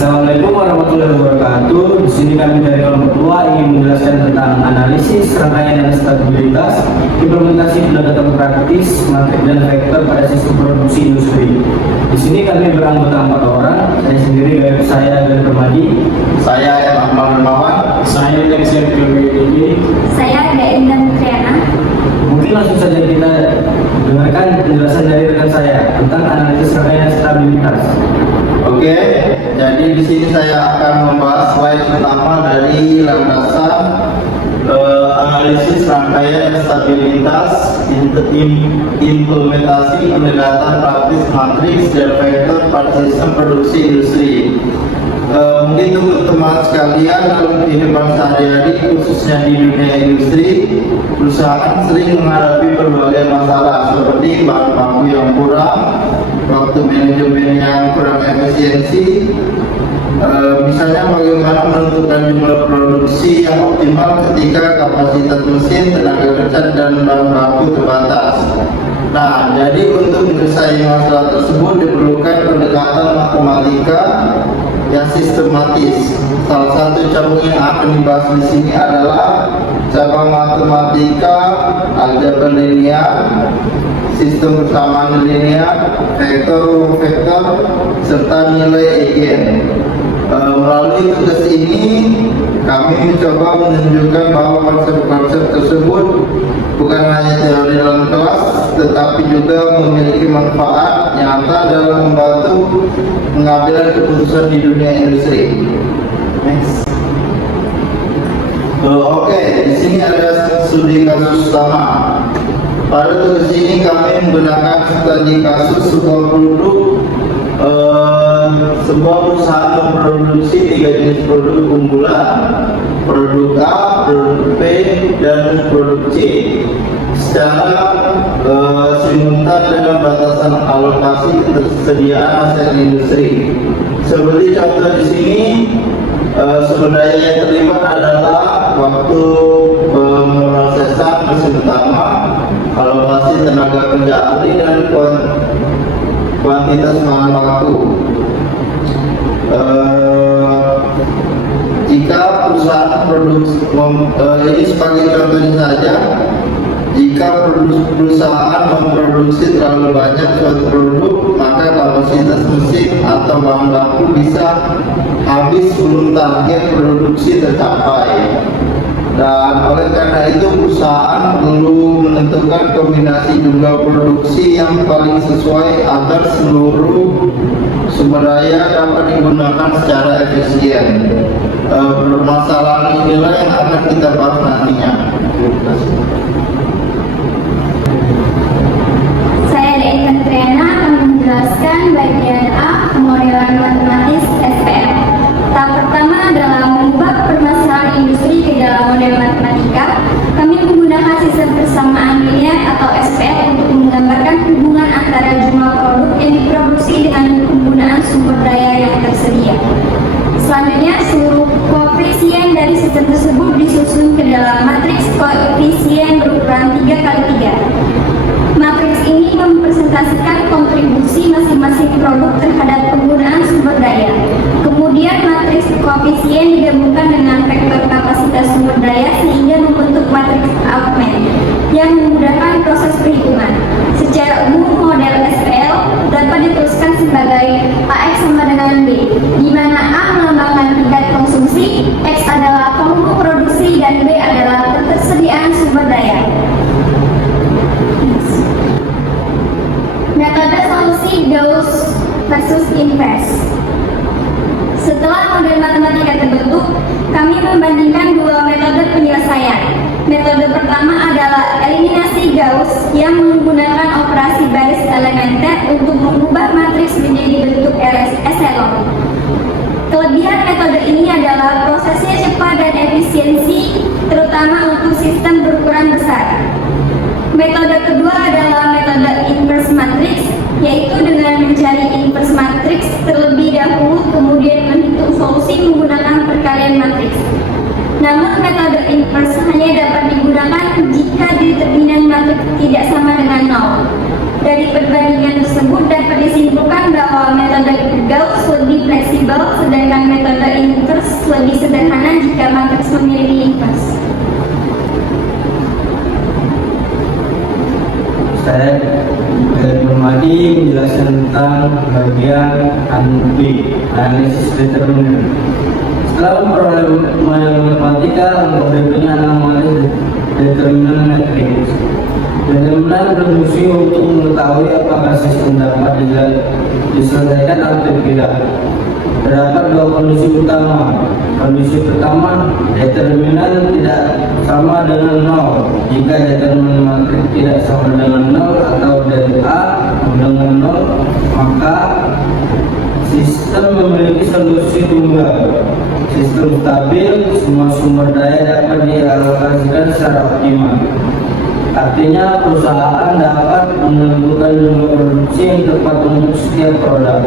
Assalamualaikum warahmatullahi wabarakatuh. Di sini kami dari kelompok 2 ingin menjelaskan tentang analisis rangkaian dan stabilitas, implementasi pendekatan praktis, matrik dan vektor pada sistem produksi industri. Di sini kami beranggota 4 orang. Saya sendiri dari saya dan Permadi. Saya Ahmad Mawan. Saya dari Sergio. Saya Indah Triana. Mungkin langsung saja kita dengarkan penjelasan dari rekan saya tentang analisis rangkaian dan stabilitas. Oke, jadi di sini saya akan membahas slide pertama dari landasan analisis rangkaian stabilitas, implementasi pendekatan praktis matriks dan vektor pada sistem produksi industri. Mungkin teman-teman sekalian dalam kehidupan sehari-hari khususnya di dunia industri, perusahaan sering menghadapi berbagai masalah seperti bahan baku yang kurang, waktu manajemen yang kurang efisiensi, misalnya bagaimana menentukan jumlah produksi yang optimal ketika kapasitas mesin, tenaga kerja dan bahan baku terbatas. Nah, jadi untuk menyelesaikan masalah tersebut diperlukan pendekatan matematika yang sistematis. Salah satu cabang yang akan dibahas di sini adalah cabang matematika, aljabar linear, sistem persamaan linear, vektor, serta nilai eigen. Melalui tugas ini, kami mencoba menunjukkan bahwa konsep-konsep tersebut bukan hanya teori dalam kelas, tetapi juga memiliki manfaat nyata dalam membantu pengambilan keputusan di dunia industri. Next. Oke, di sini ada studi kasus utama. Pada tugas ini kami menggunakan studi kasus sebuah produk. Sebuah perusahaan memproduksi 3 jenis produk unggulan, produk A, produk B, dan produk C secara simultan dengan batasan alokasi ketersediaan aset industri. Seperti contoh di sini, sumber daya yang terlibat adalah waktu pemrosesan mesin utama, alokasi tenaga kerja ahli, dan kuantitas bahan baku. Jika perusahaan produksi, ini sebagai contohnya saja, jika perusahaan memproduksi terlalu banyak suatu produk, maka kapasitas mesin atau bahan baku bisa habis sebelum target produksi tercapai. Dan oleh karena itu perusahaan perlu menentukan kombinasi jumlah produksi yang paling sesuai agar seluruh sumber daya dapat digunakan secara efisien. Permasalahan inilah yang akan kita bahas nantinya. Saya Indah Triana akan menjelaskan bagian A, pemodelan matematis SPM. Tahap pertama adalah mengubah permasalahan industri ke dalam model matematika. Kami menggunakan sistem persamaan linear atau SPM untuk menggambarkan hubungan antara jumlah produk yang diproduksi dengan penggunaan sumber daya yang tersedia. Selanjutnya, seluruh koefisien dari sistem tersebut disusun ke dalam matriks koefisien berukuran 3x3. Matriks ini mempresentasikan kontribusi masing-masing produk terhadap penggunaan sumber daya. Kemudian matriks koefisien digabungkan dengan vektor kapasitas sumber daya sehingga membentuk matriks augment yang memudahkan proses perhitungan. Secara umum model SPL dapat diteruskan sebagai AX sama dengan B, di mana A melambangkan tingkat konsumsi, X adalah volume produksi, dan B adalah ketersediaan sumber daya. Metode solusi Gauss versus inverse. Setelah model matematika terbentuk, kami membandingkan dua metode penyelesaian. Metode pertama adalah eliminasi Gauss yang menggunakan operasi baris elementer untuk mengubah matriks menjadi bentuk eselon. Kelebihan metode ini adalah prosesnya cepat dan efisiensi, terutama untuk sistem berukuran besar. Metode kedua adalah metode inverse matrix, yaitu dengan mencari inverse matrix terlebih dahulu kemudian menghitung solusi menggunakan perkalian matriks. Namun metode inverse hanya dapat digunakan jika determinan matriks tidak sama dengan 0. Dari perbandingan tersebut dapat disimpulkan bahwa metode Gauss lebih fleksibel, sedangkan inverse lebih sederhana jika matriks memiliki inverse. Saya mengamati menjelaskan tentang bagian B, analisis determinan. Setelah memperoleh matematika, berikutnya analisis determinan matriks. Determinan berfungsi untuk mengetahui apakah sistem dapat diselesaikan atau tidak. Terdapat dua kondisi utama. Kondisi pertama, determinan tidak sama dengan 0. Jika determinan matriks tidak sama dengan 0 atau dari A dengan 0, maka sistem memiliki solusi tunggal. Sistem stabil, semua sumber daya dapat dialokasikan secara optimal. Artinya perusahaan dapat menentukan jumlah produksi yang tepat untuk setiap produk.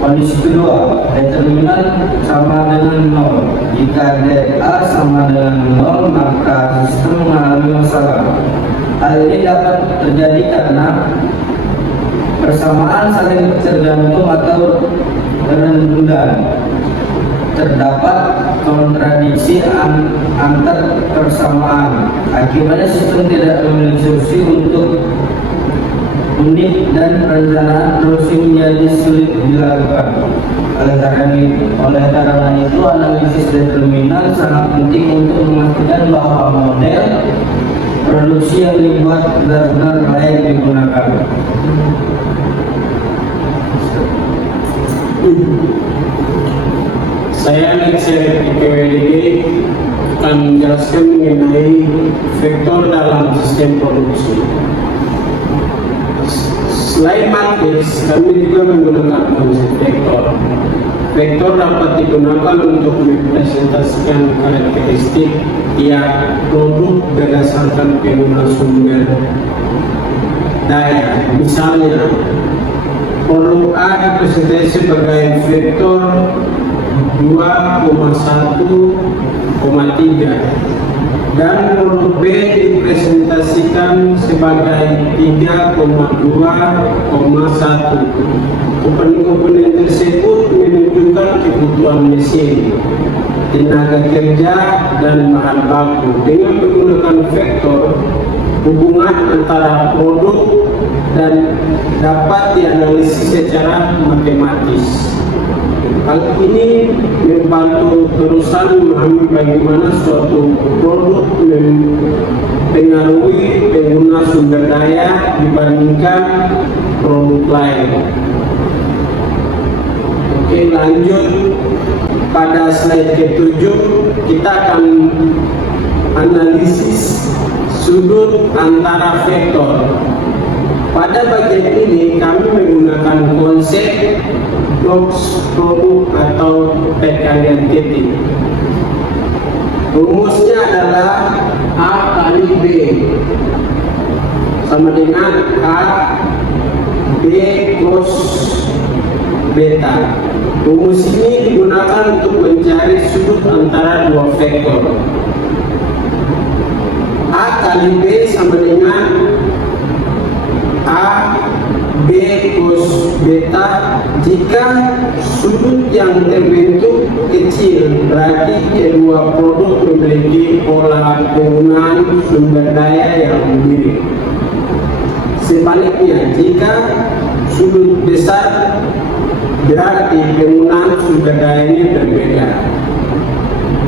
Kondisi kedua, determinan sama dengan 0. Jika DA sama dengan 0, maka sistem mengalami masalah. Hal ini dapat terjadi karena persamaan saling tergantung atau redundan. Terdapat kontradiksi antar persamaan. Akibatnya sistem tidak memiliki solusi untuk unik dan perencanaan produksi menjadi sulit dilakukan. Oleh karena itu, analisis determinan sangat penting untuk memastikan bahwa model produksi yang dibuat benar-benar layak digunakan. Saya Alexander PWDG akan menjelaskan mengenai vektor dalam sistem produksi. Selain matriks, kami juga menggunakan konsep vektor. Vektor dapat digunakan untuk merepresentasikan karakteristik tiap produk berdasarkan penggunaan sumber daya. Misalnya, produk A dipresentasi sebagai vektor 2,1,3 dan produk B dipresentasikan sebagai 3,2,1. Komponen-komponen tersebut menunjukkan kebutuhan mesin, tenaga kerja, dan bahan baku. Dengan menggunakan vektor, hubungan antara produk dan dapat dianalisis secara matematis. Hal ini membantu perusahaan memahami bagaimana suatu produk mempengaruhi pengguna sumber daya dibandingkan produk lain. Oke, lanjut pada slide ke-7, kita akan analisis sudut antara vektor. Pada bagian ini kami menggunakan konsep box produk atau perkalian titik. Rumusnya adalah A kali B sama dengan A B cos beta. Rumus ini digunakan untuk mencari sudut antara dua vektor. A kali B sama dengan A B cos beta. Jika sudut yang terbentuk kecil, berarti kedua produk memiliki pola penggunaan sumber daya yang mirip. Sebaliknya, jika sudut besar, berarti penggunaan sumber dayanya berbeda.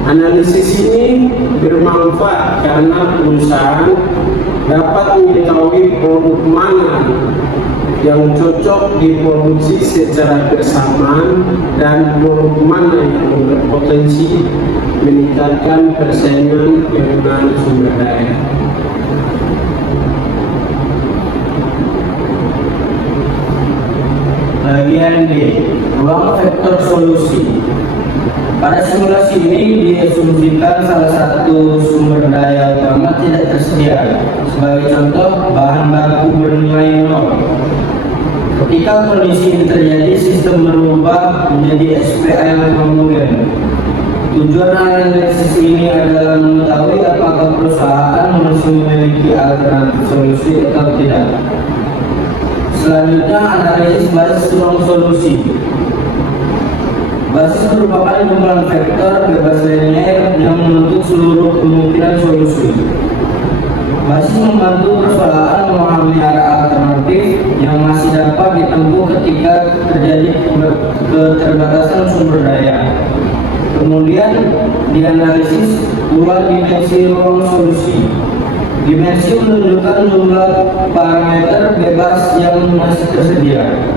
Analisis ini bermanfaat karena perusahaan dapat mengetahui produk mana yang cocok diproduksi secara bersamaan dan produk mana yang berpotensi meningkatkan persaingan penggunaan sumber daya. Bagian D, ruang vektor solusi. Pada simulasi ini diasumsikan salah satu sumber daya utama tidak tersedia. Sebagai contoh, bahan baku bernilai 0. Ketika kondisi ini terjadi, sistem berubah menjadi SPL homogen. Tujuan analisis ini adalah mengetahui apakah perusahaan masih memiliki alternatif solusi atau tidak. Selanjutnya, analisis basis ruang solusi. Basis merupakan kumpulan vektor bebas linear yang membentuk seluruh kemungkinan solusi. Basis membantu persoalan memahami arah alternatif yang masih dapat ditempuh ketika terjadi keterbatasan sumber daya. Kemudian dianalisis dua dimensi ruang solusi. Dimensi menunjukkan jumlah parameter bebas yang masih tersedia.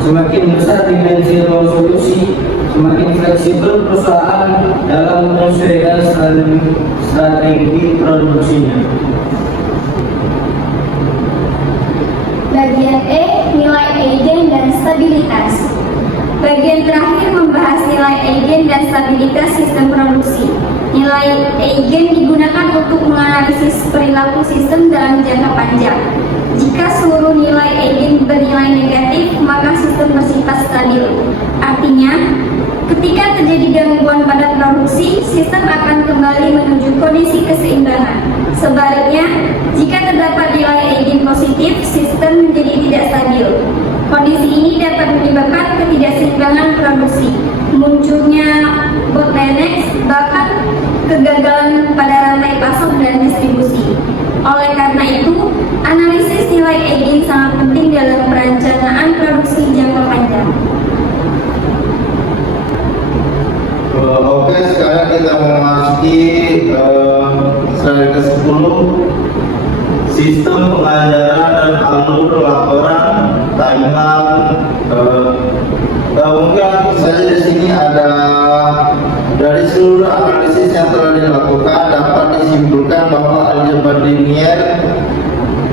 Semakin besar dimensi ruang solusi, semakin fleksibel perusahaan dalam menyesuaikan strategi produksinya. Bagian E, nilai eigen dan stabilitas. Bagian terakhir membahas nilai eigen dan stabilitas sistem produksi. Nilai eigen digunakan untuk menganalisis perilaku sistem dalam jangka panjang. Jika seluruh nilai eigen bernilai negatif, maka sistem bersifat stabil. Artinya, ketika terjadi gangguan pada produksi, sistem akan kembali menuju kondisi keseimbangan. Sebaliknya, jika terdapat nilai eigen positif, sistem menjadi tidak stabil. Kondisi ini dapat menyebabkan ketidakseimbangan produksi, munculnya bottlenecks, bahkan kegagalan pada rantai pasok dan distribusi. Oleh karena itu, analisis nilai eigen sangat penting dalam perencanaan produksi jangka panjang. Oke, sekarang kita memasuki slide ke-10, sistem pengajaran dan alur laporan timeline. Mungkin saja di sini ada dari seluruh analisis yang telah dilakukan dapat disimpulkan bahwa aljabar linier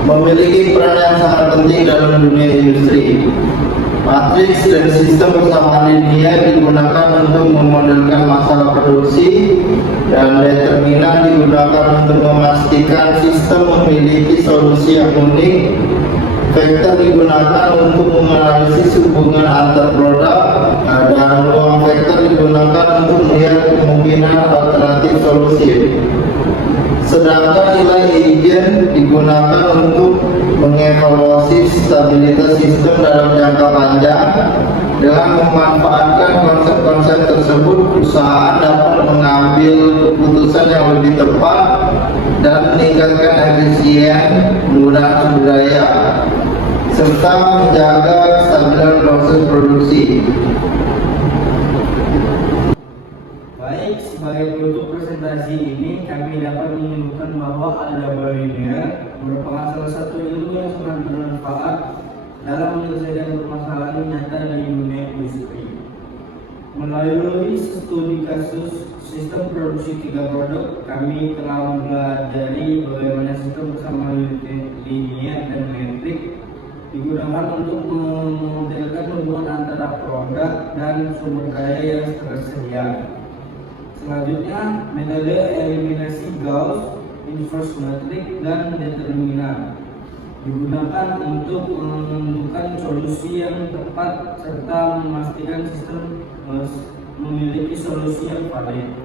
memiliki peran yang sangat penting dalam dunia industri. Matriks dan sistem persamaan linier digunakan untuk memodelkan masalah produksi dan determinan digunakan untuk memastikan sistem memiliki solusi yang unik. Vektor digunakan untuk menganalisis hubungan antar produk dan ruang vektor digunakan untuk melihat kemungkinan alternatif solusi. Sedangkan nilai eigen digunakan untuk mengevaluasi stabilitas sistem dalam jangka panjang. Dengan memanfaatkan konsep-konsep tersebut, perusahaan dapat mengambil keputusan yang lebih tepat dan meningkatkan efisien penggunaan sumber daya serta menjaga kestabilan proses produksi. Baik, sebagai penutup presentasi ini, kami dapat menyimpulkan bahwa aljabar linier merupakan salah satu ilmu yang sangat bermanfaat dalam menyelesaikan permasalahan nyata di dunia industri. Melalui studi kasus sistem produksi 3 produk, kami telah mempelajari bagaimana sistem persamaan linier dan metrik digunakan untuk memodelkan hubungan antara produk dan sumber daya yang tersedia. Selanjutnya, metode eliminasi Gauss, inverse matrix, dan determinan digunakan untuk menentukan solusi yang tepat serta memastikan sistem memiliki solusi yang valid.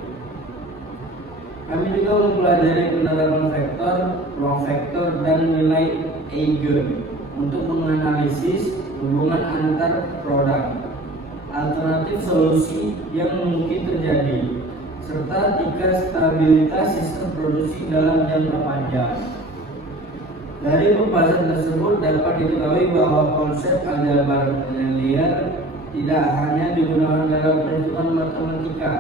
Kami juga mempelajari penerapan vektor, ruang vektor, dan nilai eigen untuk menganalisis hubungan antar produk, alternatif solusi yang mungkin terjadi, serta tingkat stabilitas sistem produksi dalam jangka panjang. Dari pembahasan tersebut dapat diketahui bahwa konsep aljabar linier tidak hanya digunakan dalam perhitungan matematika,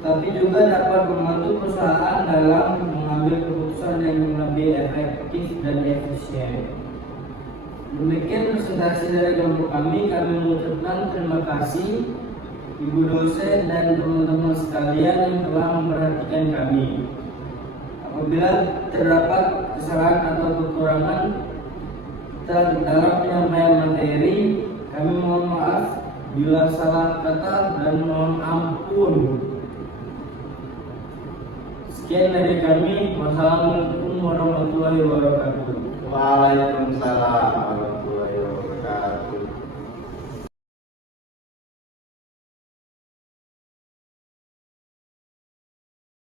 tapi juga dapat membantu perusahaan dalam mengambil keputusan yang lebih efektif dan efisien. Demikian presentasi dari kelompok kami. Kami mengucapkan terima kasih Ibu dosen dan teman-teman sekalian yang telah memperhatikan kami. Apabila terdapat kesalahan atau kekurangan dalam penyampaian materi, kami mohon maaf bila salah kata dan mohon ampun. Sekian dari kami. Wassalamualaikum warahmatullahi wabarakatuh. Waalaikumsalam.